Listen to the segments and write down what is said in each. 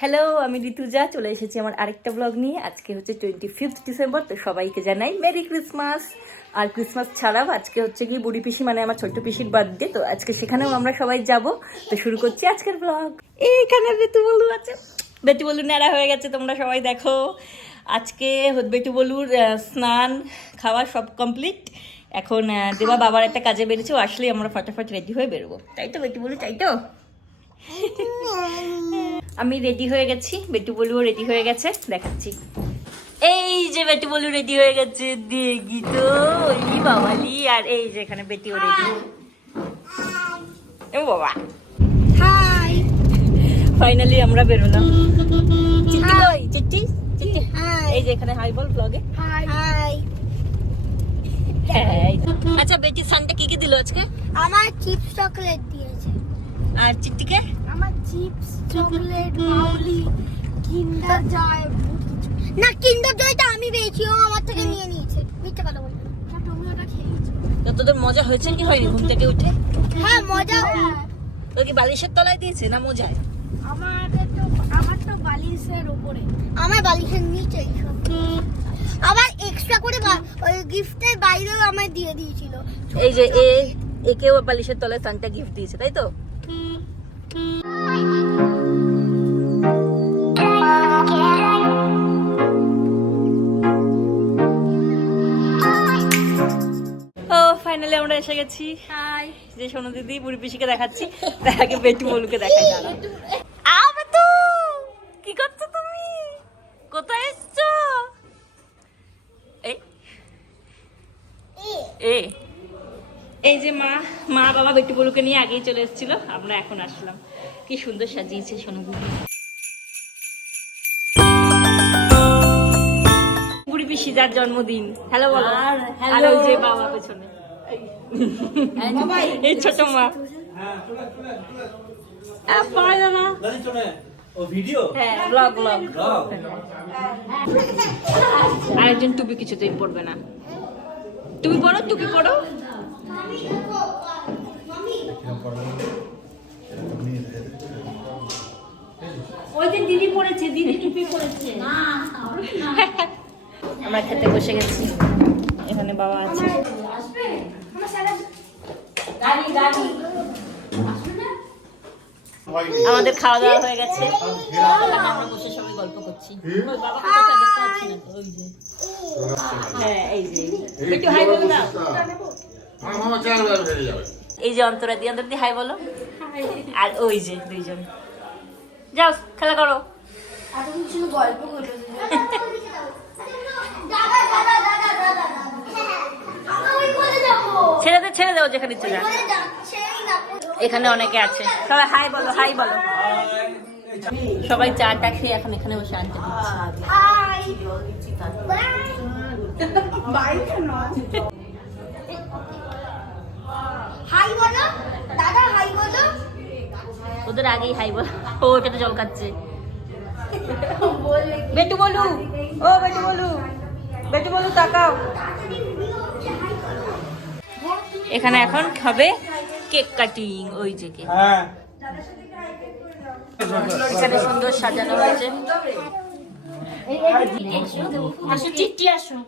Hello, আমি ঋতুজা চলে এসেছি আমার আরেকটা ব্লগ নিয়ে। আজকে হচ্ছে 25 ডিসেম্বর, তো সবাইকে জানাই মেরি ক্রিসমাস। আর ক্রিসমাস ছাড়াও আজকে হচ্ছে কি বুড়ি পিসি মানে আমার ছোট্ট পিসির বার্থডে, তো আজকে সেখানেও আমরা সবাই যাব। তো শুরু করছি আজকের ব্লগ। এইখানে বেটু বলু আছে, বেটু বলু ন্যাড়া হয়ে গেছে, তোমরা সবাই দেখো। আজকে বেটু বলুর স্নান খাওয়া সব কমপ্লিট। এখন দেবা বাবার একটা কাজে বেরিয়েছে, ও আসলেই আমরা ফটাফট রেডি হয়ে বেরোবো, তাই তো বেটু বলু, তাই তো? আমি রেডি হয়ে গেছি, বেটু বলুও রেডি হয়ে গেছে, দেখাচ্ছি। এই যে বেটু বলু রেডি হয়ে গেছে, দেখি তো ওই বাবালি। আর এই যে এখানে বেটিও রেডি। ও বাবা, হাই। ফাইনালি আমরা বেরোলাম। চিঠি কই? চিঠি চিঠি এই যে এখানে হাই বল ব্লগে। High high. আচ্ছা বেটি সানডে কি কি দিল আজকে? আমার চিপস চকলেট দিয়েছে। আর চিঠিকে? আমার চিপস চকলেট মাউলি কিন্ডার জয়। না, কিন্ডার জয়টা আমি পেয়েছি, ও আমার থেকে নিয়ে নিয়েছে। মিথ্যে কথা বলবো না, তুমি ওটা খেয়েছো। তো তোদের মজা হয়েছে কি হয়নি ঘুম থেকে উঠে? হ্যাঁ, মজা। তোর কি বালিশের তলায় দিয়েছে না মজায়? আমার তো বালিশের উপরে, আমার বালিশের নিচেই সব। আবার এক্সট্রা করে ওই গিফটের বাইরেও আমায় দিয়ে দিয়েছিল। এই যে একেও বালিশের তলায় সান্টা গিফট দিয়েছে, তাই তো? ও ফাইনালি আমরা এসে গেছি। হাই, যে সোনু দিদি বুড়ি পিসিকে দেখাচ্ছি, তার আগে বেটু বলুকে দেখাই। দাঁড়া, আবাতু কি করছো তুমি? কোথায় এসছো? এই যে মা বাবা বেটু বলুকে নিয়ে আগেই চলে এসেছিল, আমরা এখন আসলাম। কি সুন্দর সাজিয়েছে সোনু দিদি। বুড়ি পিসি যার জন্মদিন, হ্যালো বলো। আর ওই যে বাবা পেছনে, এই ছোট মা। আরেকজন টুপি কিছুতেই পড়বে না। তুমি পড়ো, টুপি পড়ো। ওই দিন দিদি পড়েছে, দিদি টুপি পড়েছে। আমরা খেতে বসে গেছি, এখানে বাবা আছে। আমাদের খাওয়া দাওয়া হয়ে গেছে, আমরা বসে সবাই গল্প করছি। হ্যাঁ, এই যে একটু হাই বলো না। এই যে অন্তরা দি হাই বলো। আর ওই যে দুইজন, যাও খেলা করো। ছেড়ে দাও যেখানে ইচ্ছে যা। এখানে অনেকে আছে, সবাই হাই বলো, হাই বলো। সবাই চাটা খেয়ে এখন এখানে বসে আনতে ওদের আগেই হাই বলো। ও ওটাতে জল খাচ্ছে। বেটু বলু, ও বেটু বলু, বেটু বলু তাকাও। এখানে এখন হবে কেক কাটিং। ওই যে কেক এখানে সুন্দর সাজানো হয়েছে। আসো চিট্টি, আসো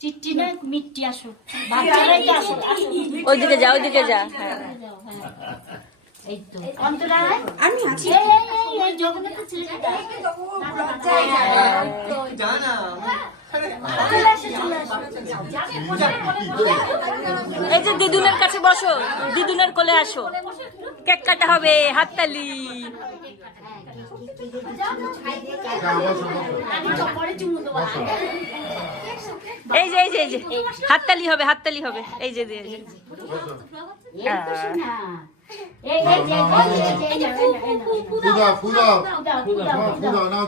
চিট্টি না মিট্টি, আসো ওইদিকে যা, ওইদিকে যা। হ্যাঁ, এই তো অন্তরা আমি আছি। এই জগন্নাথের ছেলেটা এই যে দিদুনের কাছে বসো, দিদুনের কোলে আসো, কেক কাটা হবে। হাততালি। এই যে এই যে হাততালি হবে, হাততালি হবে। এই যে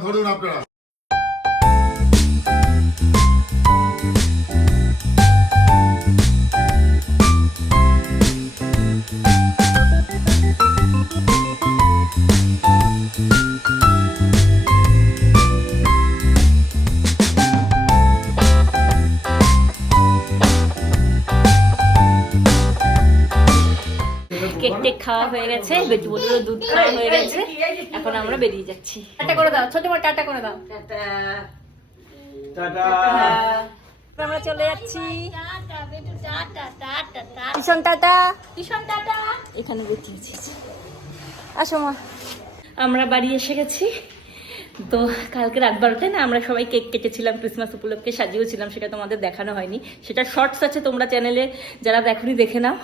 ধরুন আপনারা। কেক টেক খাওয়া হয়ে গেছে, বেটু বলুরও দুধ খাওয়া হয়ে গেছে, এখন আমরা বেরিয়ে যাচ্ছি। টাটা করে দাও ছোট মা, টাটা করে দাও। আমরা চলে যাচ্ছি। টিশন টাটা, টিশন টাটা। এখানে বেরিয়েছি, আসো মা। আমরা বাড়ি এসে গেছি। তো কালকে রাত 12টায় না আমরা সবাই কেক কেটেছিলাম, ক্রিসমাস উপলক্ষে সাজিয়েছিলাম, সেটা তোমাদের দেখানো হয়নি। সেটা শর্টস আছে, তোমরা চ্যানেলে যারা দেখোনি দেখে নাও।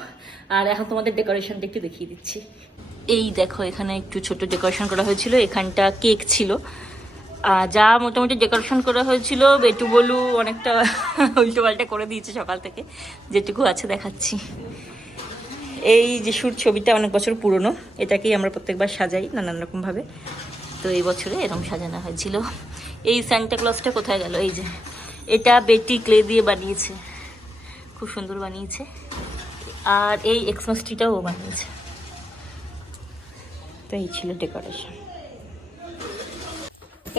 আর এখন তোমাদের ডেকোরেশনটা একটু দেখিয়ে দিচ্ছি। এই দেখো, এখানে একটু ছোট ডেকোরেশন করা হয়েছিল, এখানটা কেক ছিল। যা মোটামুটি ডেকোরেশন করা হয়েছিল, বেটু বলু অনেকটা উল্টো পাল্টা করে দিয়েছে সকাল থেকে, যেটুকু আছে দেখাচ্ছি। এই যে শুট ছবিটা অনেক বছর পুরনো, এটাকেই আমরা প্রত্যেকবার সাজাই নানান রকমভাবে। তো এই বছরে এরকম সাজানো হয়েছিল। এই সান্টা ক্লজটা কোথায় গেল? এই যে, এটা বেটি ক্লে দিয়ে বানিয়েছে, খুব সুন্দর বানিয়েছে। আর এই এক্সমাস ট্রিটাও ও বানিয়েছে। তো এই ছিল ডেকোরেশন।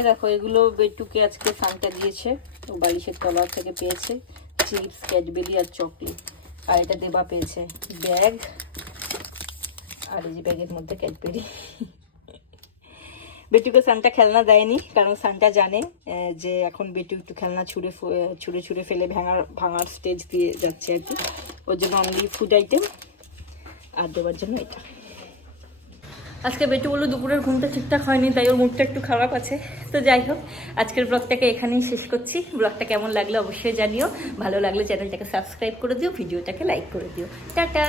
দেখো, এগুলো বেটুকে আজকে সান্টা দিয়েছে, ও বালিশের তলা থেকে পেয়েছে চিপস, ক্যাডবেরি আর চকলেট। আর এটা দেবা পেয়েছে ব্যাগ, আর এই যে ব্যাগের মধ্যে ক্যাডবেরি। বেটুকে সান্টা খেলনা দেয়নি, কারণ সান্টা জানে যে এখন বেটু একটু খেলনা ছুঁড়ে ফেলে ভাঙার স্টেজ দিয়ে যাচ্ছে আর কি। ওর জন্য অনলি ফুড আইটেম, আর দেওয়ার জন্য এটা। আজকে বেটু বললো দুপুরের ঘুমটা ঠিকঠাক হয়নি, তাই ওর মুডটা একটু খারাপ আছে। তো যাই হোক, আজকের ব্লগটাকে এখানেই শেষ করছি। ব্লগটা কেমন লাগলো অবশ্যই জানিও, ভালো লাগলে চ্যানেলটাকে সাবস্ক্রাইব করে দিও, ভিডিওটাকে লাইক করে দিও। টাটা।